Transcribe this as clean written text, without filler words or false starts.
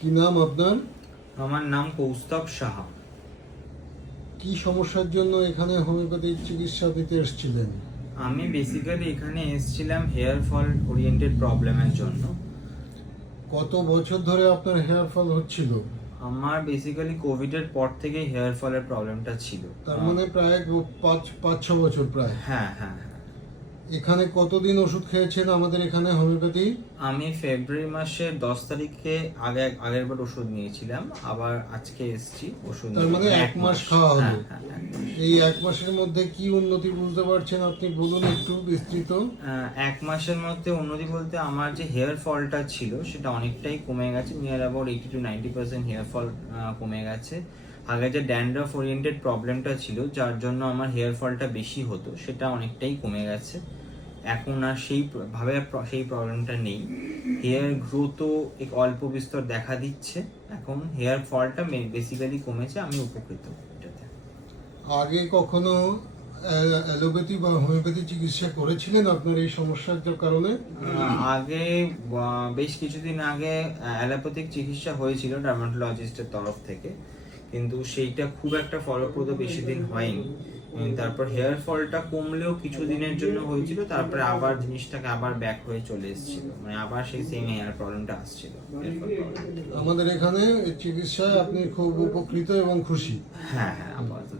কি নাম আপনার? আমার নাম কৌস্তব সাহা। কি সমস্যার জন্য এখানে হোমিওপ্যাথিক চিকিৎসা দিতে এসেছিলেন? আমি বেসিক্যালি এখানে এসেছিলাম হেয়ার ফল ওরিয়েন্টেড প্রবলেমের জন্য। কত বছর ধরে আপনার হেয়ার ফল হচ্ছিল? আমার বেসিক্যালি কোভিডের পর থেকে হেয়ার ফলের প্রবলেমটা ছিল। তার মানে প্রায় পাঁচ ছ বছর প্রায়। হ্যাঁ হ্যাঁ হ্যাঁ। এখানে কতদিন ওষুধ খেয়েছেন আমাদের এখানে হোমিওপ্যাথি? আমি ফেব্রুয়ারি মাসের 10 তারিখে আগের বার ওষুধ নিয়েছিলাম, আবার আজকে এসেছি ওষুধ তার মানে নিয়ে। 1 মাস খাওয়া হলো। হ্যাঁ, হ্যাঁ, 1 মাস। এই 1 মাসের মধ্যে কি উন্নতি বুঝতে পারছেন আপনি বলুন একটু বিস্তৃত। 1 মাসের মধ্যে উন্নতি বলতে আমার যে হেয়ার ফলটা ছিল সেটা অনেকটাই কমে গেছে, near about 80 to 90% hair fall কমে গেছে। আগে যে ড্যান্ড্রাফ ওরিয়েন্টেড প্রবলেমটা ছিল, যার জন্য আমার হেয়ার ফলটা বেশি হতো, সেটা অনেকটাই কমে গেছে। এখন আর সেই প্রবলেমটা নেই। হেয়ার গ্রোথও অল্প বিস্তর দেখা দিচ্ছে। এখন হেয়ার ফলটা বেসিক্যালি কমেছে, আমি উপকৃত এটাতে। আগে কখনো অ্যালোপ্যাথি বা হোমিওপ্যাথি চিকিৎসা করেছিলেন আপনার এই সমস্যার কারণে? আগে বেশ কিছুদিন আগে অ্যালোপ্যাথিক চিকিৎসা হয়েছিল ডার্মাটোলজিস্টের তরফ থেকে, কিন্তু সেইটা খুব একটা ফলপ্রদ বেশি দিন হয়নি। তারপর হেয়ার ফলটা কমলেও কিছু দিনের জন্য হয়েছিল, তারপরে আবার জিনিসটাকে আবার ব্যাক হয়ে চলে এসেছিল, মানে আবার সেই সেম হেয়ার প্রবলেমটা আসছিল। আমাদের এখানে এই চিকিৎসায় আপনি খুব উপকৃত এবং খুশি। হ্যাঁ হ্যাঁ, আপাতত